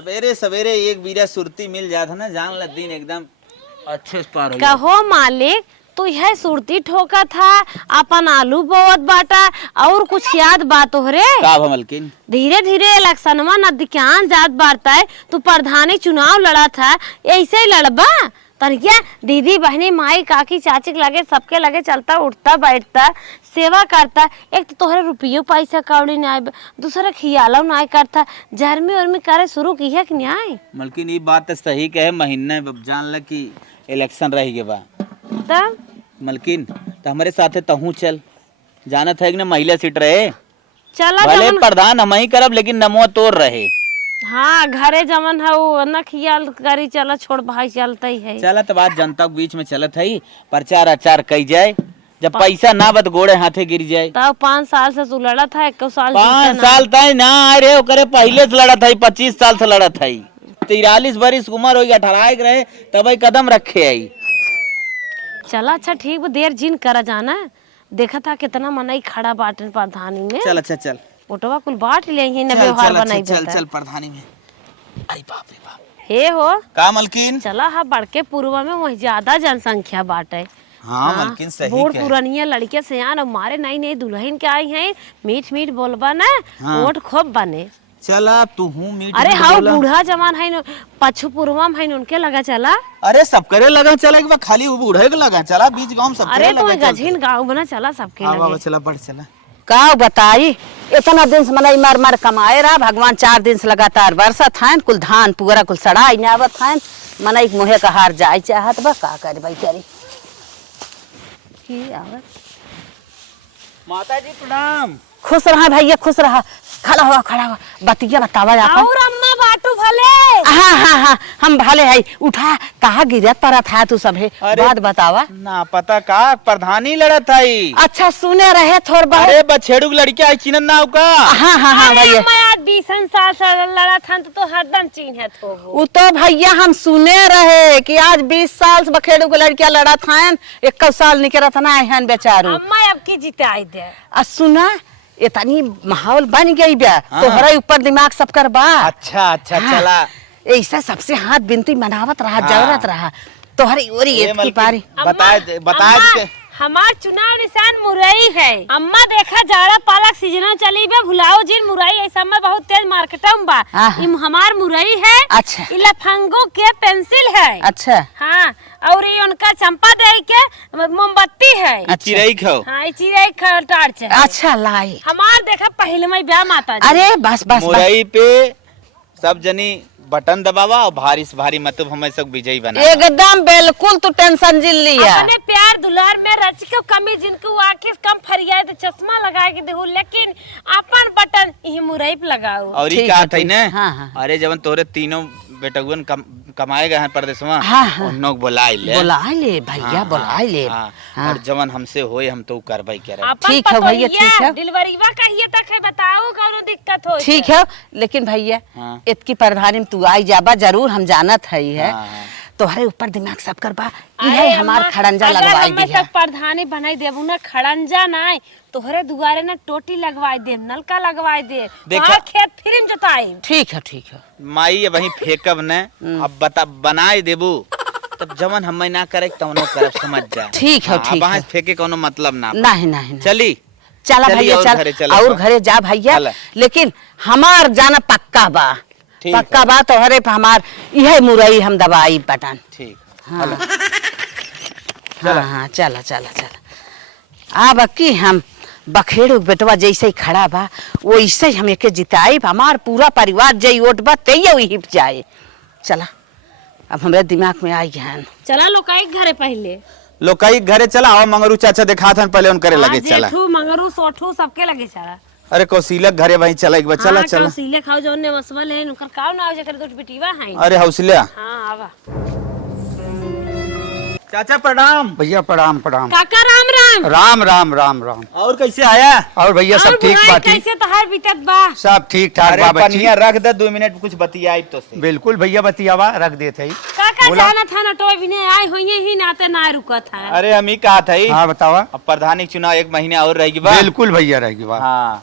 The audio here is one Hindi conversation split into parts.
सवेरे सवेरे एक बीरा सुरती मिल जाता ना, जान ला दिन एकदम अच्छे से पार हो कहो मालिक तू यह सुरती ठोका था अपन आलू बोवत बाटा और कुछ याद बात हो रे का मलकिन। धीरे धीरे इलेक्शनवा नजदीकान जात बारता है, तू प्रधानी चुनाव लड़ा था ऐसे ही लड़बा तनिया दीदी बहनी माई काकी चाची के लगे सबके लगे चलता उठता बैठता सेवा करता। एक तो तोहरे रुपये पैसा कौड़ी नहीं आए, दूसरा खियाला नहीं करता, जर्मी उर्मी करे शुरू की है कि नहीं आए। मलकिन ये बात तो सही कहे, महीने जान ला कि इलेक्शन रही के बा तब मलकिन तो हमारे साथ तहू चल, जाना था कि ना महिला सीट रहे, चला भले प्रधान हम ही करब लेकिन नमो तोड़ रहे। हाँ घरे जमन है वो न खियाल करी चला छोड़ भाई चलता ही है। चला तो बात जनता के बीच में चलत है, प्रचार आचार कई जाए, जब पैसा ना बत गोड़े हाथे गिर जाए। तब 5 साल से तू लड़ा था, 1 साल 5 साल तय ना आए रे, ओकरे पहले से लड़ा था, 25 साल से लड़ा था, 43 बरिस उम्र हो गई, 18 के रहे तब कदम रखे आई। चला अच्छा ठीक देर जिन करा जाना, देखा था कितना मनाई खड़ा बाटन प्रधानी में। चल अच्छा चल फोटोवा कुल बांट ले ही न व्यवहार बनाई चल चल प्रधानी में। अरे बाप रे बाप हे हो का मलकिन। चला हा बड़के पूर्वा में वही ज्यादा जनसंख्या बाटे। हाँ मलकिन सही बूढ़ पुरानिया लड़के सयान और मारे नई नई दुल्हन के आई हैं, मीठ मीठ बोलबा ना वोट खूब बने। चला तू हूँ मीठ। अरे हाँ बूढ़ा जमान है पछू पूर्वा में है उनके लगा चला। अरे सब करे लगा चला एक बार खाली वो बूढ़े के लगा चला बीच गांव सब। अरे तो गझिन गांव बना चला सबके लगे। चला बढ़ चला का बताई इतना दिन से मनाई मार मार कमाए रहा भगवान, 4 दिन से लगातार बरसत है, कुल धान पुअरा कुल सड़ाई न आवत है, मनाई मुहे का हार जाए चाहत बा का करे भाई करी की आवत। माता जी प्रणाम। खुश रहा भैया खुश रहा, खड़ा हुआ बतिया बतावा आपन। और अम्मा बाटू भले। हाँ हाँ हाँ हम भले है, उठा कहा गिरत पड़ा था तू सब है बात बतावा ना पता का प्रधानी लड़त था। अच्छा सुने रहे थोड़ बहुत। अरे बछेड़ू लड़की आई चिन्हन ना का। हाँ हाँ हाँ भैया मैं 20 साल से लड़ा था तो हरदम चिन्हत हो। वो तो भैया हम सुने रहे कि आज 20 साल से बखेड़ू के लड़किया लड़ा था, 21 साल निकलत ना है बेचारू। अम्मा अब की जिताई दे। सुना इतनी माहौल बन गई बा तोहरा ऊपर दिमाग सब कर बा। अच्छा अच्छा चला ऐसा सबसे हाथ बिनती मनावत रहा जरूरत रहा तोहरी ओरी की पारी बताए हमार चुनाव निशान मुरई है। अम्मा देखा जाड़ा पालक सीजन चली बे भुलाओ जिन मुरई ऐसा में बहुत तेज मार्केटम बा। इम हमार मुरई है। अच्छा इला फंगो के पेंसिल है। अच्छा हाँ और ये उनका चंपा दे के मोमबत्ती है। चिरई खाओ। हाँ चिरई खा टार्च है। अच्छा लाई हमार देखा पहले में ब्याह माता जी। अरे बस बस मुरई पे सब जनी बटन दबावा और भारी से भारी मतलब हमें सब विजयी बना। एकदम बिल्कुल तू टेंशन जिल लिया। अपने प्यार दुलार में रच के कमी जिनको आंखें कम फरियाद चश्मा लगा के देहु, लेकिन अपन बटन ये मुरई पे लगाओ। और ये कहा था ना। हाँ, हाँ। अरे जब तोरे तीनों बेटगुन कमाए गए हैं प्रदेश में। हाँ, हाँ। उन लोग बुलाए ले भैया बुलाए ले। और जवन हमसे होए हम तो करवाई करे। ठीक है भैया ठीक है। डिलीवरीवा कहिए तक है बताओ कौनो दिक्कत हो। ठीक है लेकिन भैया इतकी प्रधानी तू आई जाबा जरूर हम जानत है तोहरे ऊपर दिमाग सब कर बा ये हमार खड़ंजा लगवाई दी है। प्रधानी बनाई देबू ना खड़ंजा ना तोहरे दुआरे ना टोटी लगवाई दे नलका लगवाई दे खेत फिर जोताई। ठीक है माई वही फेंकब न अब बता बनाए देबू तब जवन हम ना करे तवनो करब समझ जा। ठीक है वहां फेंके कोनो मतलब ना। नहीं चली चला भैया चल और घरे जा भैया, लेकिन हमार जाना पक्का बा पक्का बा तोहरे पे हमार यह मुरई हम दवाई बटन। ठीक हाँ चला अब की हम बखेड़ू बेटवा जैसे ही खड़ा बा वैसे ही हम एके जिताई, हमार पूरा परिवार जई वोट बा तैयो हिप जाए। चला अब हमारे दिमाग में आई है। चला लोकाई घरे पहले लोकाई घरे चला और मंगरू चाचा देखा था पहले उन करे लगे चला। मंगरू सोठू सबके लगे चला। अरे कौशिलक घरे वहीं चला एक बार चला चला। कौशिले खाओ जो ने मसवल है उनकर काव ना आवे करे तो बिटिवा है। अरे हौसला। हां आवा चाचा प्रणाम। भैया प्रणाम प्रणाम। काका राम राम। राम राम राम राम। और कैसे आया? और भैया सब ठीक बाकी? कैसे तहार बीतत बा? सब ठीक ठाक बा बच्ची। पनिया रख दे 2 मिनट कुछ बतियाई तो से। बिल्कुल भैया बतियावा रख देते ही। काका जाना था ना टोय बिने आई होइए ही नाते ना रुकत है। अरे हम ही कहा था। हां बतावा। अब प्रधानी चुनाव 1 महीने और रहेगी बा। बिल्कुल भैया रहेगी बा। हां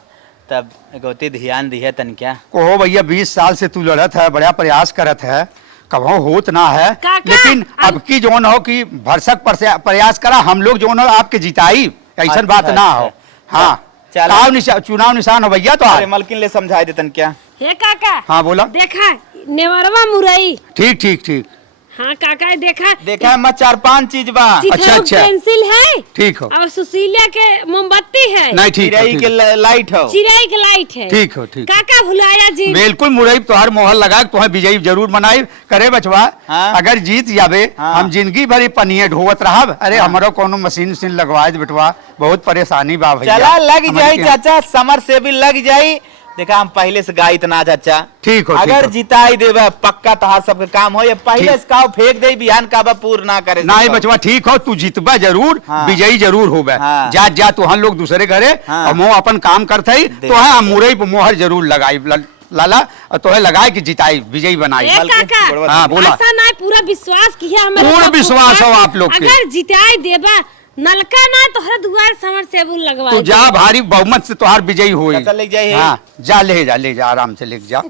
तब गोती ध्यान दी है तन क्या कहो भैया 20 साल से तू लड़त है, बड़ा प्रयास करत है, कभो होत ना है। काका, लेकिन अब की जोन हो कि भरसक प्रयास करा, हम लोग जोन हो आपके जिताई, ऐसा बात ना हो। हाँ चुनाव निशान हो भैया। तो अरे मलकिन ले समझाई दे तन क्या। हे काका, हाँ बोला। देखा नेवरवा मुरई। ठीक ठीक ठीक। हाँ काका देखा देखा है, मैं 4-5 चीज बा। अच्छा। पेंसिल है, ठीक हो। और सुशीला के मोमबत्ती है, नहीं ठीक हो, चिरई ठीक। के लाइट हो। चिरई के लाइट है। ठीक हो ठीक। काका भुलाया जी। बिल्कुल मुरई तोहर मोहर लगा के तुम्हें विजयी जरूर बनाई करे बचवा। हाँ। अगर जीत जाबे हाँ। हम जिंदगी भरी पनिये ढोवत रहब। अरे हमारो कोनो मशीन उशीन लगवा दे बेटवा, बहुत परेशानी बा भैया। चला लग हमारे जाई के- चाचा, समर से भी लग जाई। देखा हम पहले से गाय इतना चाचा। ठीक हो, ठीक अगर हो। जिताई देवे पक्का तहार सबके काम हो, ये पहले ठीक। से काव फेंक दे बिहान का बा पूर्ण ना करे। नहीं बचवा ठीक हो, तू जीतबा जरूर, हाँ। विजयी जरूर होबे। हाँ। जा तो हम लोग दूसरे घरे हाँ। और मोह अपन काम करते ही तो हाँ मुरई पे मोहर जरूर लगाई लाला, और तोहे लगाए कि जिताई विजयी बनाई। ए काका, हाँ बोला। ऐसा नहीं, पूरा विश्वास किया हमें। पूर्ण विश्वास हो आप लोग के। अगर जिताई देबा नलका ना तोहरे दुआर समर सेबुल लगवा। तू जा, भारी बहुमत से तोहार विजयी होई। चाचा ले जाइए। हाँ जा, ले जा आराम से ले जा,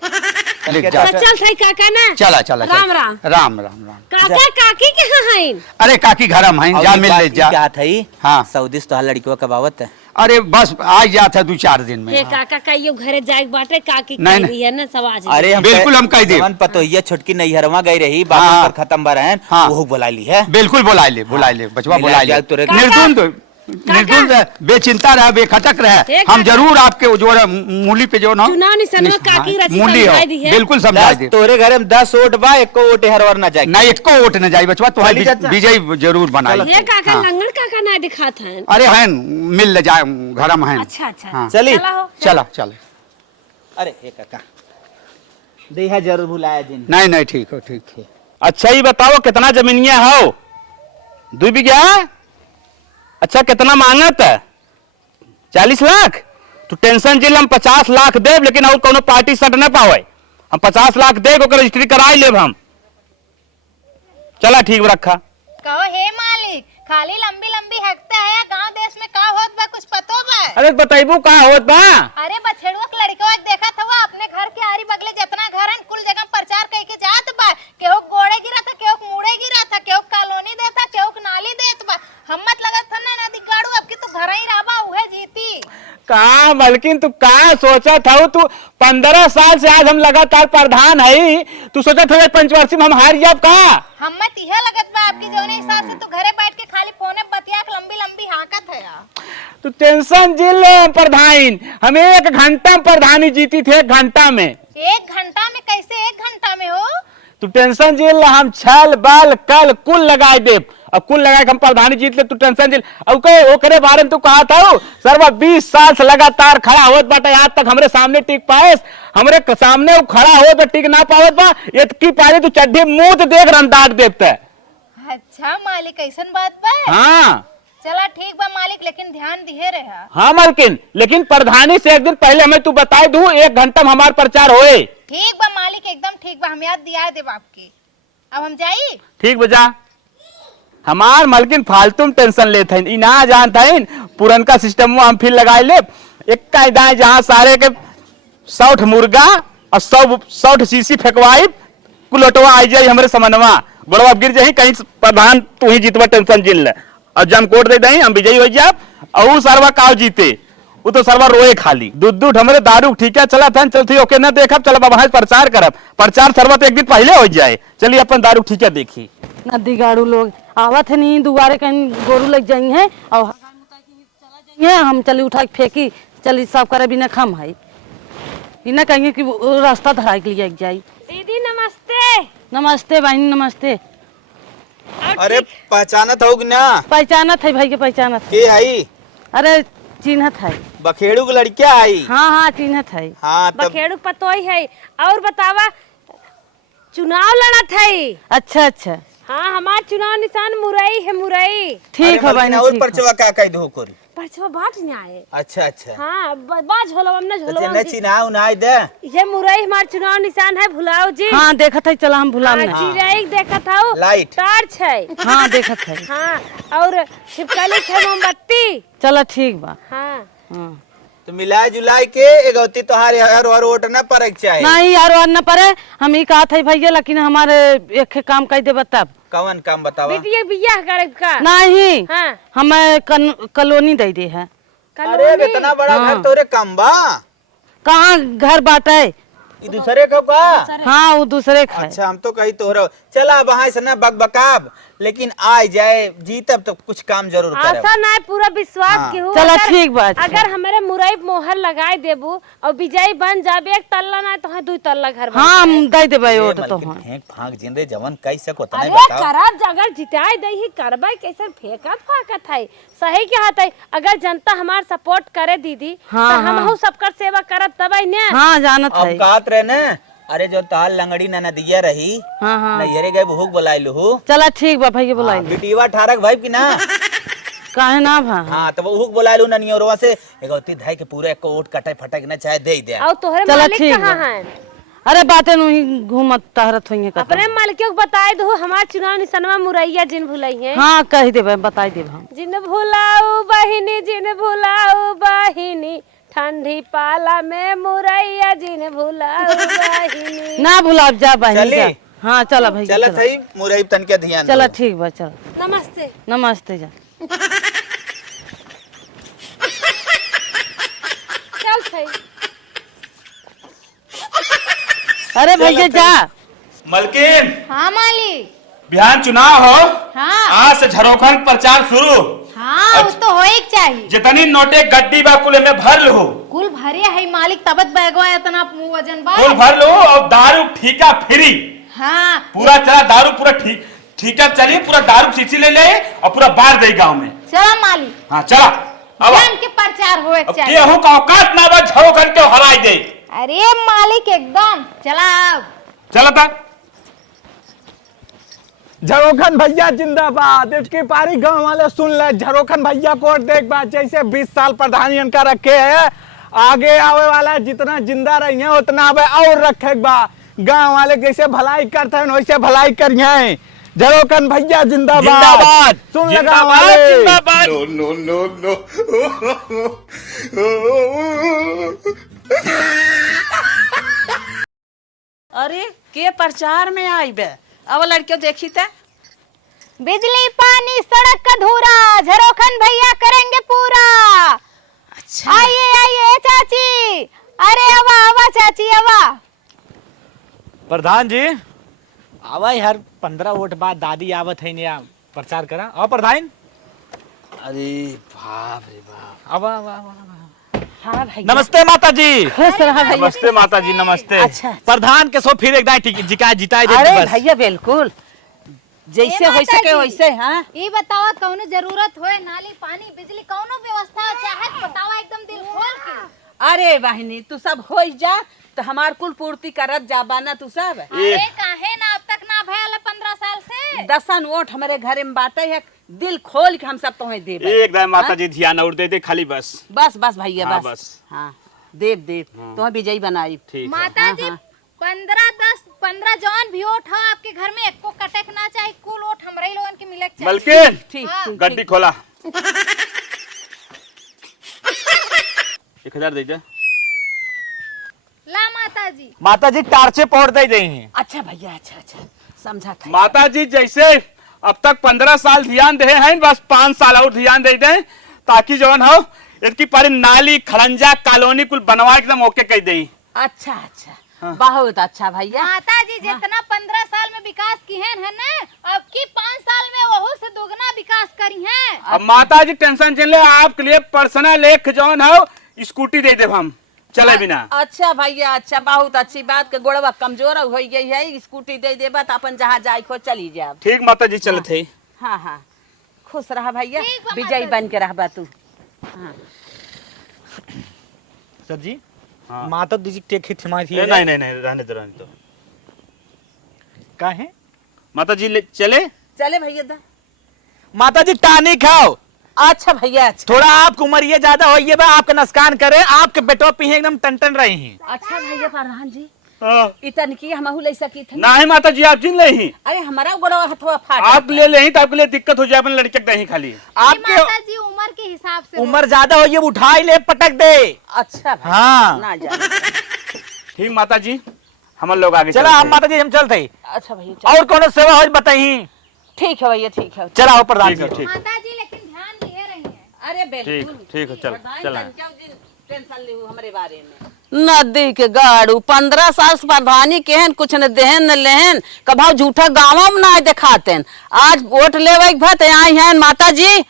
ले जा। चल सही काका ना। चला राम राम। राम राम। काका काकी कहाँ हैं? अरे काकी घर हम हैं, जा मिल ले जा। क्या थई? हाँ। सऊदी से तो लड़कियों का बावत है। अरे बस आ जाता 2-4 दिन में। हे काका कहियो घरे जाए बाटे काकी नहीं, कह रही है ना सवाज। अरे हम बिल्कुल हम कह दे। पतो ये छोटकी नैहरवा गई रही, हाँ। बाबू पर खत्म बरहन, हाँ। वो बुला ली है। बिल्कुल बुला ले बचवा, बुला ले। निर्धुन तो निर्धुन रहे, बेचिंता रहे, बेखटक रहे। हम जरूर आपके जो मूली पे जो ना चुनाव निशान में काकी रची मूली समझाई दी है। बिल्कुल समझा दे। तोरे घरे में 10 वोट बा, एको वोट हरवर ना जाए। ना एको वोट न जाई बचवा, तो चली चाचा। विजयी जरूर बनाई। हे काका हाँ। लंगड़ काका ना दिखात हैं। अरे हैं मिल ले जाए घर में हैं। अच्छा अच्छा। हाँ। चली चला हो। चला। अरे हे काका देहा जरूर भुलाया दिन। नहीं ठीक हो। अच्छा ही बताओ कितना जमीनिया हो? 2 बीघा। अच्छा कितना मांगत है? 40 लाख। तो टेंशन जिल हम 50 लाख देव, लेकिन और कोनो पार्टी सट न पावे। हम 50 लाख देव ओकर रजिस्ट्री कराई लेब हम। चला ठीक रखा। कहो हे मालिक, खाली लंबी लंबी हकते है, गांव देश में का होत बा कुछ पतो बा? अरे बताइबू का होत बा? अरे बछड़ुआ के लड़का देखा था अपने घर के आरी बगले जितना घर है कुल जगह प्रचार कई के जात बा। केहू गोड़े गिरा था, केहू मुड़े गिरा था, केहू कॉलोनी देता, केहू नाली देत बा। हमत लगत था ना नदी गाड़ू, अब की तू घर ही रहबा, उहे जीती। कहा मलकिन तू का सोचा था? तू 15 साल से आज हम लगातार प्रधान है, तू सोचा था पंचवर्षी में हम हार जाब का? हमत यह लगत बा आपकी जौने हिसाब से तू घरे बैठ के खाली फोने बतिया के लंबी लंबी हाकत है। तू टेंशन जिल प्रधान, हम 1 घंटा में प्रधानी जीती थे, 1 घंटा में। 1 घंटा में? कैसे 1 घंटा में हो? तू टेंशन जिल, हम छल बल कल कुल लगाए दे। अब कुल लगा के हम प्रधानी जीत ले, तू टेंशन जिल। ओकरे बारे में तू कहा था सर्व 20 साल से लगातार खड़ा होत बाटा, आज तक हमरे सामने टिक पाए, हमरे सामने वो खड़ा हो टिक ना पावत बा। इतकी पारी तू चड्ढी मुंह देख रंदाक देता है। अच्छा मालिक ऐसन बात बा? हाँ चला ठीक बा मालिक, लेकिन ध्यान दिए रहा। हाँ मालकिन, लेकिन प्रधानी से 1 दिन पहले हमें तू बताई दू, 1 घंटा में हमारा प्रचार होए। ठीक बा मालिक, एकदम ठीक बा, हम याद दिया देब आपकी। अब हम जाई? ठीक बजा। हमार मलकिन फालतू में टेंशन लेते हैं, ई ना जानता है पुरनका सिस्टम हम फिर लगाए ले। एक का दाएं जहाँ सारे के 60 मुर्गा और 100 शीशी फेंकवाई, कुलटवा आई जाए हमरे समनवा, गोड़वा गिर जाए कहीं प्रधान तू ही जीतवा, टेंशन जिल ले। और जम कोट दे दही हम विजयी हो जाए, और वो सरवा काव जीते, वो तो सरवा रोए खाली। दूध हमरे दारू ठीक है चला था, चलती ओके ना देखब, चल बाबा प्रचार करब। प्रचार सरवा तो 1 दिन पहले हो जाए। चलिए अपन दारू ठीक है देखी। नदी गाड़ू लोग आवत है नहीं, दुआरे कहीं गोरू लग जाई है और चला जाइए, हम चली उठा के फेंकी, चली सब करे बिना खम है, बिना कहेंगे कि वो रास्ता धरा के लिए जाई। दीदी नमस्ते। नमस्ते बहनी नमस्ते। अरे पहचानत हो ना? पहचानत है भाई के, पहचानत है। के आई? अरे चिन्हत है। बखेड़ू के लड़किया आई। हाँ चिन्हत है। हाँ तब बखेड़ू पतोई है। और बतावा चुनाव लड़त है। अच्छा। हाँ हमार चुनाव निशान मुरई है, मुरई। ठीक है बहनी, और ठीक है। परचवा का कह दो कोरी। परचवा बाट न आए। अच्छा हाँ बा झोलवा में तो झोलवा न चिनाव ना दे। ये मुरई हमार चुनाव निशान है, भुलाओ जी। हाँ देखत है, चला हम भुलाम नहीं। चिरई देखत हो, लाइट। टॉर्च है। हाँ देखत है। हाँ और छिपकली है, मोमबत्ती। चला ठीक बा। हाँ हाँ तो मिलाए जुलाए के एगौती तोहार हर वोट न पड़े चाहे। नहीं यार और न परे हम ही कहा था भैया, लेकिन हमारे एक काम कर दे तब। कौन काम बतावा? बेटी बियाह करे का नहीं हाँ हमें कॉलोनी दे दे है। अरे इतना बड़ा घर तोरे कम बा? कहाँ घर बाटे? ई दूसरे का का? हाँ वो दूसरे का है। अच्छा हम तो कही तोहरा चला वहां से ना बकबकाब, लेकिन आ जाए जीतब तो कुछ काम जरूर करब। आशा नहीं पूरा विश्वास हाँ। की हूँ। चला ठीक बात। अगर हमारे मुरई मोहर लगाए देबू और विजयी बन जाबे, एक तल्ला ना तो 2 तल्ला घर बन हाँ जाए। हम दे देबे वोट तो मलकिन हाँ। फेंक फाक जिंदे जवन कई सको तने अरे बताओ। करब अगर जिताए दे ही करबे, कैसे फेंकत फाकत है? सही क्या है? अगर जनता हमार सपोर्ट करे दीदी हाँ, तो हम सबकर सेवा करब तब ने। हाँ जानत अब है। कहत रहे न, अरे जो ताल लंगड़ी ना नदिया रही हाँ हाँ नैहरे गए बहुक बुलाइलु हु। चला ठीक बा भैया बुलाई। बिटिवा ठारक भाई की ना। काहे ना भा? हाँ तो वो बुलाइलु न नियोरवा से एगोती धाई के पूरे एक वोट कटे फटक न चाहे दे दे। और तोहरे चला मालिक ठीक कहाँ बा। हैं? अरे बातें नहीं घूमत टहरत होइए का। अपने मालिकों को बताए दो हमार चुनाव निशानवा मुरैया जिन भुलाई है। हाँ कह देबे बताई देब हम। जिन भुलाऊ बहिनी, जिन भुलाऊ बहिनी, ठंडी पाला में मुरैया जिन भुलाऊ बहिनी। ना भुलाब जा बहन चली? जा। हाँ चला भैया चला चला। थई मुरई तन के ध्यान चला दो। ठीक बा चला। नमस्ते। नमस्ते जा। चल थई। अरे भैया जा। मलकिन हाँ मालिक। बिहान चुनाव हो, हाँ आज से झरोखन प्रचार शुरू। हाँ वो तो होए के चाहिए। जितनी नोटे गड्डी बा कुल में भर लो, कुल भरे है मालिक, तबत बैगवा इतना वजन बा। कुल भर लो और दारू ठीका फ्री। हाँ पूरा चला दारू पूरा ठीका चली, पूरा दारू शीशी ले ले और पूरा बार दे गाँव में। चला मालिक, हाँ चला अब जम के प्रचार होए के चाहिए। केहू का औकात ना बा झरोखन के हराई दे। अरे मालिक एकदम चला अब। चला था झरोखन भैया जिंदाबाद। इसकी पारी गांव वाले सुन ले, झरोखन भैया को देख बा जैसे 20 साल प्रधानी इनका रखे है, आगे आवे वाला जितना जिंदा रही है उतना अब और रखे बा। गांव वाले जैसे भलाई करते हैं वैसे भलाई करिए। झरोखन भैया जिंदाबाद। जिंदाबाद सुन ले गांव वाले। जिंदाबाद। अरे के प्रचार में आई बे? अब लड़कियों देखी थे। बिजली पानी सड़क अधूरा, झरोखन भैया करेंगे पूरा। अच्छा आइए आइए चाची, अरे आवा आवा चाची आवा। प्रधान जी आवा यार, 15 वोट बाद दादी आवत है नया प्रचार करा। और प्रधान अरे बाप रे बाप। आवा आवा आवा। हाँ भैया। नमस्ते माता जी। खुश रहा भैया। नमस्ते माता जी नमस्ते। अच्छा प्रधान के सो फिर एक दाई जिताई दे अरे बस। भैया बिल्कुल जैसे ए हो माता सके जी। वैसे। हाँ ये बताओ कौनो जरूरत होए, नाली पानी बिजली कौनो व्यवस्था चाहे बताओ एकदम दिल खोल के। अरे बहनी तू सब हो जा तो हमार कुल पूर्ति करत जाबा ना तू सब। अरे काहे ना अब तक ना भयल 15 साल से। 10 वोट हमारे घरे में बाटे है, दिल खोल के हम सब तुम्हें देब। एकदम माता जी ध्यान और दे दे खाली बस। बस बस भैया हाँ, बस बस। हाँ देव देव तुम्हें विजयी बनाई। ठीक है। माता जी 15 जौन भी वोट है आपके घर में एको कटक ना चाहिए, कुल वोट हमरे लोगन के मिले के चाहिए। मलकिन ठीक हाँ। ठीक, गड्डी ठीक। खोला। 1000 दे दे। ला माता जी। माता जी टार्चे पौड़ दे रही हैं। अच्छा भैया अच्छा अच्छा समझा था। माता जी जैसे अब तक 15 साल ध्यान दे हैं, बस 5 साल और ध्यान दे दें ताकि जौन हो इसकी पारी नाली खड़ंजा कॉलोनी कुल बनवा एकदम ओके कह दे। अच्छा अच्छा बहुत अच्छा भैया। माता जी जितना 15 साल में विकास की है ना, अब की 5 साल में वहू से दोगुना विकास करी है। अब माता जी टेंशन चल ले, आपके लिए पर्सनल एक जौन हो स्कूटी दे दे हम चले बिना। अच्छा भैया अच्छा बहुत अच्छी बात के गोड़वा कमजोर हो गई है, स्कूटी दे देबा तो अपन जहाँ जाए खो चली जाए। ठीक माता जी चले थे। हाँ हाँ खुश रहा भैया, ठीक बा विजयी माता बन के रहबा तू। हाँ सर जी हाँ। माता जी टेक हिमायत नहीं नहीं नहीं रहने दो रहने दो। काहे? माता जी चले। चले भैया दा। माता जी टानी खाओ। अच्छा भैया अच्छा। थोड़ा आपको उम्र ये ज्यादा हो, ये बा आपका नुकसान करे, आपके बेटो पी एकदम टन रही हैं। अच्छा भैया प्रधान जी इतन की हमहू ले सकी थे। नहीं माता जी आप जिन ले ही अरे हमारा गोड़वा हथवा फाट आप ले ले ही तो आपके लिए दिक्कत हो जाए अपने लड़के के नहीं खाली आपके माता जी उम्र के हिसाब से उम्र ज्यादा हो ये उठा ही ले पटक दे। अच्छा भाई हाँ। ना जाने। ठीक माता जी हम लोग आगे चला हम माता जी हम चलते। अच्छा भैया और कौन सेवा हो बताई। ठीक है भैया ठीक है। चला हो प्रधान ठीक है ठीक माता जी लेकिन ध्यान दिए रही हैं। अरे बिल्कुल ठीक है चल चला टेंशन ले हमारे बारे में। नदी के गाड़ू 15 साल से प्रधानी केहन कुछ न देहन न लेहन कभाव झूठा गाँव में ना दिखाते आज वोट लेवे भत आई हैं माता जी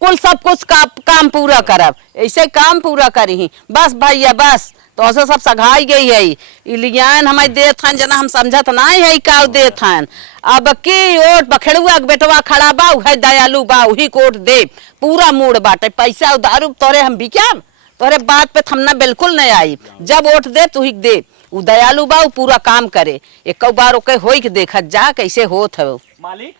कुल सब कुछ काम पूरा करब ऐसे काम पूरा करी बस भैया बस तो ऐसे सब सघाई गई है इलियान हमारे देत हन जना हम समझत नहीं है का देत हन अब की ओट बखेड़ुआ बेटवा खड़ा बा है दयालु बा वही कोट दे पूरा मूड बाटे पैसा दारू तोरे हम बिकाम तोरे बात पे थमना बिल्कुल नहीं आई जब वोट दे तू ही दे वो दयालु बा वो पूरा काम करे एक बार ओके होई के देखत जा कैसे होत है मालिक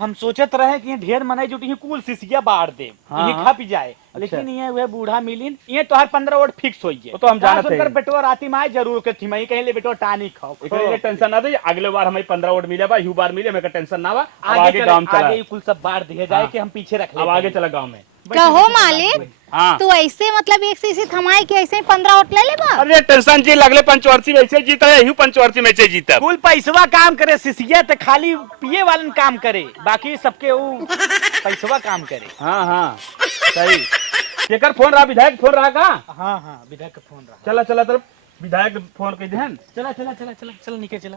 हम सोचत रहे कि ढेर मनाई जुटी ही कुल सिसिया बाढ़ दे हाँ, ये खा पी जाए लेकिन ये वे बूढ़ा मिलिन ये तोहर 15 वोट फिक्स होई वो तो हम जानत सुनकर हैं। बेटवा राती माई जरूर के थी मई कहीं ले बेटवा टानी खाओ एकरे टेंशन ना दे अगले बार हमें 15 वोट मिले बा यू बार मिले मेरे टेंशन ना बा अब आगे काम चला आगे कुल सब बाढ़ दिए जाए कि हम पीछे रख ले अब आगे चला गांव में कहो मालिक हाँ तू ऐसे मतलब एक से इसे थमाई के ऐसे ही 15 वोट ले ले बा। अरे टेंशन जी लगले पंचवर्षी में ऐसे जीता है यू पंचवर्षी में ऐसे जीता कुल पैसवा काम करे सिसिया तो खाली पिए वालन काम करे बाकी सबके वो पैसवा काम करे। हाँ हाँ सही केकर फोन रहा विधायक फोन रहा का हाँ हाँ विधायक का फोन रहा। चला चला तर विधायक फोन कर देहन चला चला चला चला चल निकल चला।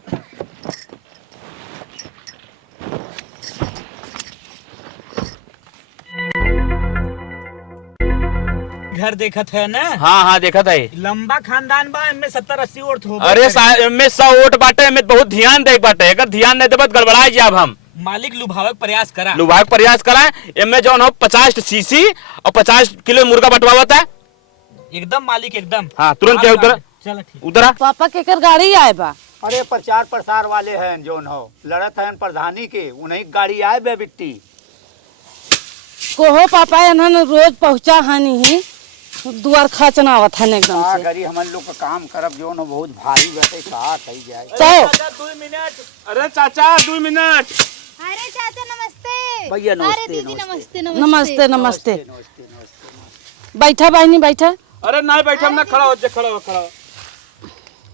घर देखत है ना हाँ हाँ देखा था लंबा खानदान बा इनमें 70-80 वोट हो अरे में 100 वोट बाटे में बहुत ध्यान दे बाटे अगर ध्यान नहीं देबत गड़बड़ाई जाब हम मालिक लुभावक प्रयास करा लुभाग प्रयास कराए इनमें जो हो 50 सीसी और 50 किलो मुर्गा बंटवावत है एकदम मालिक एकदम। हाँ तुरंत क्या उधर चलो ठीक। उधर पापा केकर गाड़ी आए बा अरे प्रचार प्रसार वाले हैं जोन हो लड़त हैं प्रधानी के उन्हीं गाड़ी आए बे बिट्टी कोहो पापा इन्हन रोज पहुंचा हानि ही दुआर खाचना आवत हन एकदम का से गरी हमन लोग का काम करब जोन हो बहुत भारी बैठे का कही जाए तो 2 मिनट। अरे चाचा 2 मिनट अरे चाचा नमस्ते। भैया नमस्ते, अरे दीदी नमस्ते। नमस्ते नमस्ते नमस्ते बैठा बहनी बैठा अरे नहीं बैठा ना खड़ा हो जा खड़ा हो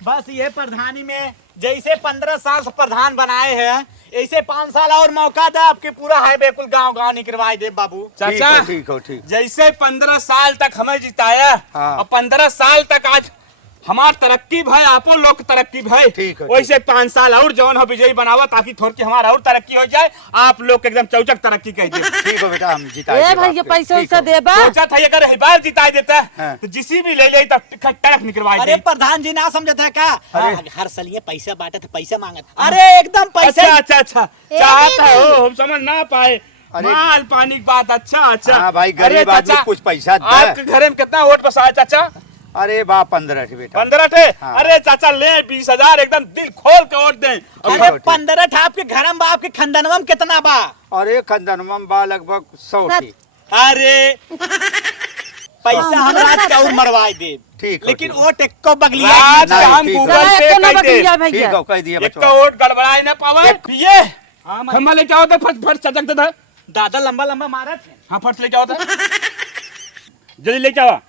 बस ये प्रधानी में जैसे 15 साल से प्रधान बनाए हैं ऐसे 5 साल और मौका दे आपके पूरा हाईवे कुल गांव निकलवाए दे बाबू। चाचा ठीक हो ठीक जैसे 15 साल तक हमें जिताया हाँ। और 15 साल तक आज हमार तरक्की भाई आपो लोग तरक्की भाई ठीक है, वैसे 5 साल और जौन हो विजयी बनावा ताकि थोड़ी हमारा और तरक्की हो जाए आप लोग के एकदम चौचक तरक्की कह दे ठीक हो बेटा हम जिता ए भैया पैसा वैसा देबा सोचा था अगर बार जिता देता हाँ। तो जिसी भी ले ले तब टक निकलवा अरे दे प्रधान जी ना समझता है क्या अरे। हर साल ये पैसा बांटे थे पैसा मांगत अरे एकदम पैसा अच्छा अच्छा अच्छा चाहता हो हम समझ ना पाए अरे। माल पानी की बात अच्छा अच्छा हाँ भाई, गरीब अरे आदमी चाचा, कुछ पैसा दे। आपके घर में कितना वोट बसा है चाचा अरे बा 15 थे बेटा 15 थे हाँ। अरे चाचा ले 20,000 एकदम दिल खोल के वोट दें अरे 15 था आपके घर में आपके खानदानवा में कितना बा। अरे खंदनवा बा लगभग 100 थी अरे पैसा हमरा का और मरवाए दे ठीक हो, लेकिन ठीक वोट एको बगलिया राज नहीं, हम ठीक गूगल चला पे एको ना कर दे बगलिया ठीक भैया हो कह दिया एक बचवा का वोट गड़बड़ाए ना पावे पिए खम्बा ले जाओ तो फट फट चटक दे दादा लंबा लंबा मारा थे। हाँ फट ले जाओ तो जल्दी ले जाओ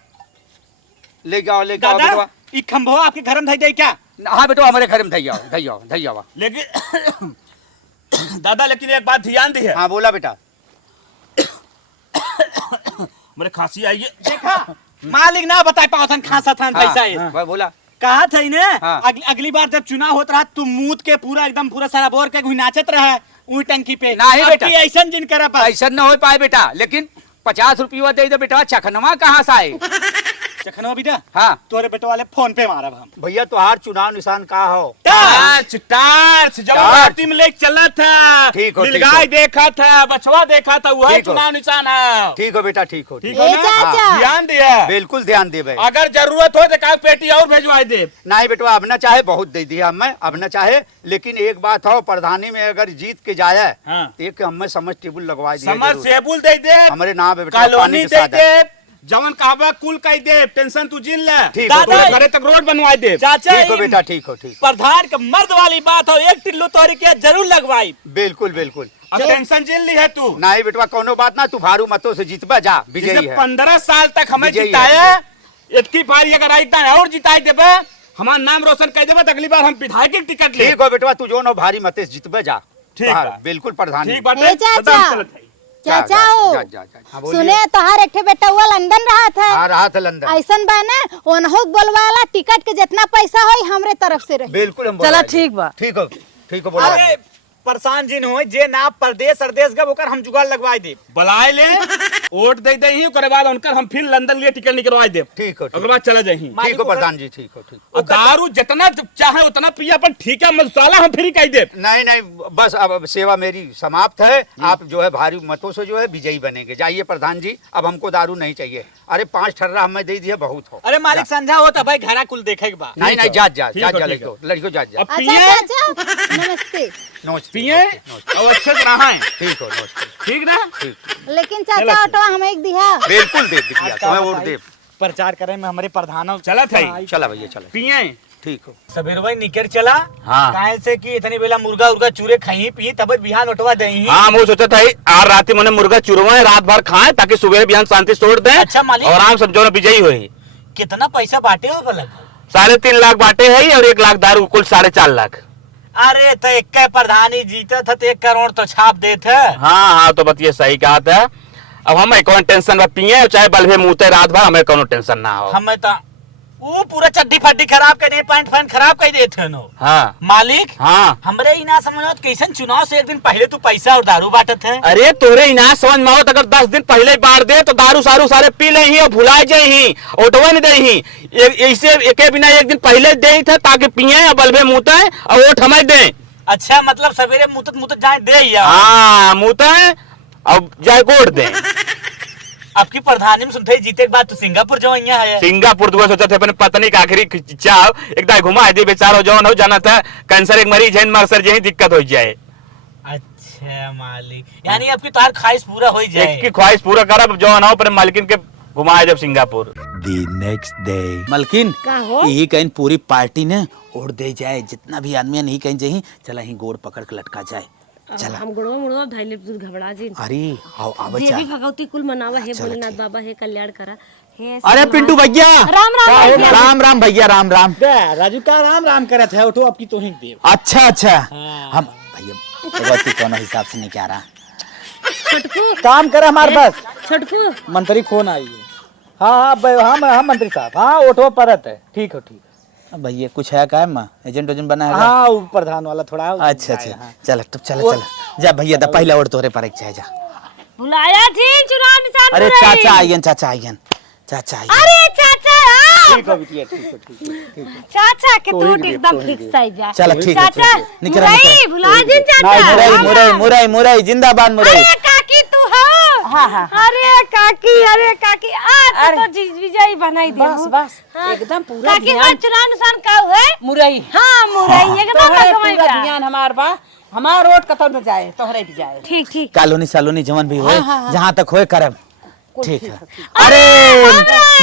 ले जाओ दादा बेटवा ई खंभो आपके घर में धई जाए क्या। हाँ बेटवा हमारे घर में धैया लेकिन दादा लेकिन एक बात ध्यान दी है हाँ बोला बेटा मेरे खांसी आई है देखा मालिक ना बता पाओ थन खासा थन पैसा है भाई बोला कहा था ने हाँ। अगली बार जब चुनाव होता रहा तुम मूत के पूरा एकदम पूरा सारा बोर के घुई नाचत रहे ऊ टंकी पे नहीं अब बेटा। की ऐसन जिन करा पास ऐसा न हो पाए बेटा लेकिन 50 रुपया दे दे बेटा चखनवा कहाँ से आए चखनो भी दे हाँ तोरे बेटो वाले फोन पे मारब हम भैया तुहार चुनाव निशान का हो टार्च टार्च जब टार्च। पार्टी में लेके चला था ठीक हो, ठीक नीलगाय हो। देखा था बछवा देखा था वह ठीक हो। चुनाव निशान है ठीक हो बेटा ठीक हो ठीक ए है ना चाचा ध्यान दिया बिल्कुल ध्यान दे भाई अगर जरूरत हो तो का पेटी और भेजवा दे नहीं बेटवा अब न चाहे बहुत दे दिया हमें अब न चाहे लेकिन एक बात हो प्रधानी में अगर जीत के जाए हाँ। तो एक हमें समझ टेबल लगवा दिया समर जरूर। सेबुल दे दे हमारे नाम है बेटा पानी कॉलोनी के दे साथ दे जवन कहबा कुल कह दे, टेंशन तू जिन ले। ठीक हो, तोरे घरे तक रोड बनवाई दे। चाचा ठीक हो बेटा, ठीक हो, ठीक। प्रधान के मर्द वाली बात हो, एक टिल्लू तोरी के जरूर लगवाई। बिल्कुल बिल्कुल। अब टेंशन जिन ली है तू। नहीं बेटवा कोनो बात ना, तू भारू मतों से जीतबा जा, विजयी है। 15 साल तक हमें विजयी जिताया, इतनी बार अगर आइता और जिताई देबे, हमारा नाम रोशन कर देबे, अगली बार हम विधायक की टिकट ले। ठीक हो बेटवा, तू जो न भारी मते से जीतबा जा। ठीक है। बिल्कुल प्रधान। ठीक बात ए है। चाचा, चाचा हो, सुने तोहार एक बेटा हुआ लंदन रहा था। हाँ रहा था लंदन। ऐसन बा ना, ओनहो बोलवाला टिकट के जितना पैसा होई हमरे तरफ से रही। बिल्कुल हम चला बोलाएंगे। ठीक बा। ठीक हो, ठीक हो, बोला। अरे परेशान जिन हो जे ना परदेश अरदेश गब ओकर हम जुगाड़ लगवाई दे। बुलाए ले, वोट दे दे ही, ओकरे बाद उनकर हम फिर लंदन लिए टिकट निकलवाई दे। ठीक हो, ओकरे बाद चले जाही। ठीक हो प्रधान जी, ठीक हो, ठीक। और दारू जितना चाहे उतना पिया, पर ठीक है मसाला हम फ्री कह दे। नहीं नहीं, बस अब सेवा मेरी समाप्त है। आप जो है भारी मतों से जो है विजयी बनेंगे। जाइए प्रधान जी, अब हमको दारू नहीं चाहिए। अरे 5 ठर्रा हमें दे दिया, बहुत हो। अरे मालिक समझा हो तो भाई घरा कुल देखे के बा। नहीं नहीं, जा जा ठीक जा हो, जा, ठीक हो। लड़कियों जा जा। अब अच्छा पिए चाचा, नमस्ते। नमस्ते। पिए और अच्छे से रहा ठीक हो, नमस्ते। ठीक ना। ठीक, लेकिन चाचा ऑटो हमें एक दिया। बिल्कुल दे दिया, तुम्हें वोट दे। प्रचार करे में हमारे प्रधान चला था चला भैया, चला। पिए। ठीक हो। सबेर भाई निकल चला। हाँ। काहे से कि इतनी बेला मुर्गा उर्गा चूरे खाई पी तब बिहान उठवा दही। हाँ मैं सोचा था आज रात ही मैंने मुर्गा चुरवाए, रात भर खाए, ताकि सुबह बिहान शांति छोड़ दे। अच्छा मालिक। और आराम समझो ना विजयी हुई। कितना पैसा बांटे हो भला? 3.5 लाख बांटे है और 1 लाख दारू, कुल 4.5 लाख। अरे तो एक प्रधानी जीता था तो 1 करोड़ तो छाप देते। हाँ हाँ, तो बतिए सही कहा था। अब हमें कौन टेंशन में पिए, चाहे बल्बे मुँहते रात भर, हमें कोनो टेंशन ना हो। हमें तो वो पूरा चड्डी फड्डी खराब कर दे, पैंट फैंट खराब कर देते नो। हाँ मालिक। हाँ। हमरे ही ना समझो कैसन चुनाव से एक दिन पहले तू पैसा और दारू बांटत है। अरे तोरे इनाज समझ में आवत, अगर 10 दिन पहले बार दे तो दारू सारू सारे पी ले ही और भुला जाए ही, ओटवा नहीं दे ही। ऐसे एक बिना एक दिन पहले दे ही था, ताकि पिए और बल्बे मुँहते और वोट हमें दे। अच्छा मतलब सवेरे मुतत मुतत जाए दे या। हाँ मुँहते और जाए वोट दे। आपकी प्रधानी में सुनते ही जीते के बाद तो सिंगापुर जो यहाँ है। सिंगापुर तो सोचा था अपने पत्नी का आखिरी चाह एकदम घुमा दे, बेचारो जौन हो जाना था, कैंसर एक मरीज है, मर सर यही दिक्कत हो जाए। अच्छा मालिक, यानी आपकी तार ख्वाहिश पूरा हो जाए। एक की ख्वाहिश पूरा करब जौन हो, अपने मालकिन के घुमाए जब सिंगापुर। The next day. मलकिन यही कहीं पूरी पार्टी ने ओढ़ दे जाए, जितना भी आदमी नहीं कहीं जाही, चला ही गोड़ पकड़ के लटका जाए। चला हम गुड़वा मुड़वा धैले घबरा जी। अरे आओ आओ देवी चल। भगवती कुल मनावा हे भोलेनाथ बाबा हे कल्याण करा हे। अरे पिंटू भैया, राम राम भैया। राम राम भैया, राम राम। राजू का राम राम करत है, उठो आपकी तो ही देव। अच्छा अच्छा, हम भैया भगवती कोनो हिसाब से नहीं कह रहा। छोटकू काम कर हमारे बस। छोटकू मंत्री फोन आई है। हाँ हाँ मंत्री साहब, हाँ उठो परत है। ठीक हो, ठीक। भैया कुछ है का माँ, एजेंट वेजेंट बना है? हाँ वो प्रधान वाला थोड़ा। अच्छा अच्छा, चल तो चल चल जा भैया, दा पहले और तोरे पर चाहे जा। बुलाया थी चुनाव निशान। अरे चाचा आइयन, चाचा आइयन, चाचा आइयन। अरे चाचा आओ। ठीक हो बिटिया, ठीक हो, ठीक हो, ठीक हो। चाचा के टूट एकदम फिक्स आई जा। चलो ठीक है, चाचा निकल मुरई बुला दिन चाचा। मुरई मुरई मुरई मुरई, जिंदाबाद मुरई। अरे काकी तू हो। हाँ, हाँ। अरे काकी आज तो विजयी बनाई दी। बस बस, एकदम पूरा काकी ध्यान। आज चुनाव निशान का है? मुरई। हाँ मुरई एकदम तोहरे लगवाई पूरा जा। ध्यान हमार बा, हमार रोड कतौ न जाए, तोहरे भी जाए। ठीक ठीक। कॉलोनी सालोनी जवन भी होए, जहाँ तक होए करब। ठीक है। अरे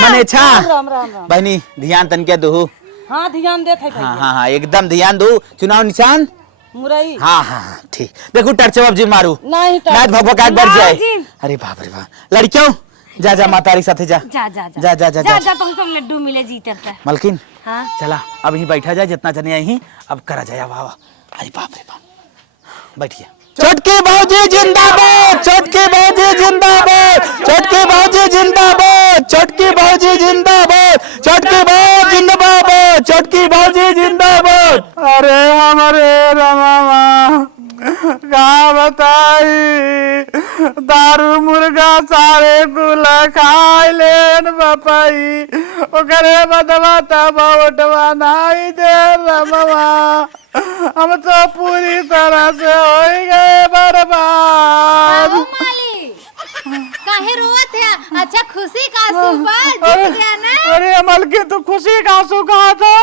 मने छा राम राम राम। बहनी ध्यान तन के दो। हाँ ध्यान देत है हाँ भैया। हाँ हाँ, एकदम ध्यान दो। चुनाव निशान। मुरई। हाँ हाँ हाँ, ठीक। देखो टर्चे अब जी मारू, नहीं नाच भगभगाट बढ़ जाए। जी। अरे बाप रे बाप, लड़कियों जा जा मातारी साथे जा जा जा जा जा जा जा तो सब लड्डू मिले जीते थे। मलकिन हाँ चला अब यहीं बैठा जाए, जितना जने यहीं अब करा जाए। वाह वाह, अरे बाप रे बाप, बैठिए। छोटकी भौजी जिंदाबाद, छोटकी भौजी जिंदाबाद, छोटकी भौजी जिंदाबाद, छोटकी भौजी जिंदाबाद, छोटकी भौजी जिंदाबाद, छोटकी भौजी जिंदाबाद। अरे हमारे रमावा का बताई, दारू मुर्गा सारे कुल खाई लेन बपाई, ओकरे बदवा तब ओटवा नाई दे रमवा, हम तो पूरी तरह से हो गए बर्बाद। काहे रोवत है? अच्छा खुशी का आंसू बा, जीत गया ना? अरे अमल के तो खुशी का आंसू कहा था,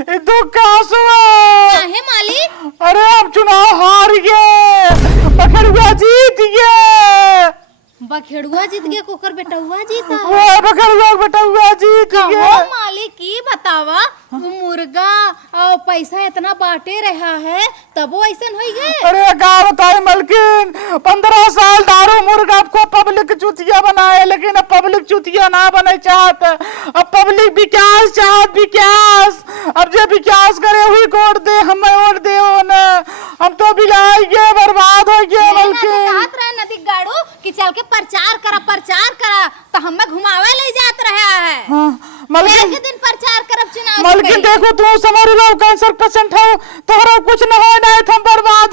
ये दुख का आंसू है। काहे मालिक? अरे अब चुनाव हार गए, पकड़ुआ जीत गए। बखेड़ुआ जीत गया कोकर बेटुआ जीता वो बकरुआ बेटुआ जीत कहो गया। मालिक की बतावा वो मुर्गा और पैसा इतना बांटे रहा है तब वो ऐसा हो गए। अरे का बताए मलकिन, 15 साल दारू मुर्गा को पब्लिक चुतिया बनाए, लेकिन अब पब्लिक चुतिया ना बने चाहत। अब पब्लिक विकास चाहत, विकास। अब जो विकास करे वही को वोट दे, हमें वोट दे न। हम तो बिगाड़ गए, बर्बाद हो गए मलकिन। कहत रहे नदी गाड़ू कि चल के प्रचार करा तो हमें घुमावे ले जात रहा है। हाँ, मलकिन एक दिन प्रचार करब चुनाव से मलकिन पहले। देखो तू समझ लो कैंसर पेशेंट हो, तोहरा कुछ न हो, नहीं तुम बर्बाद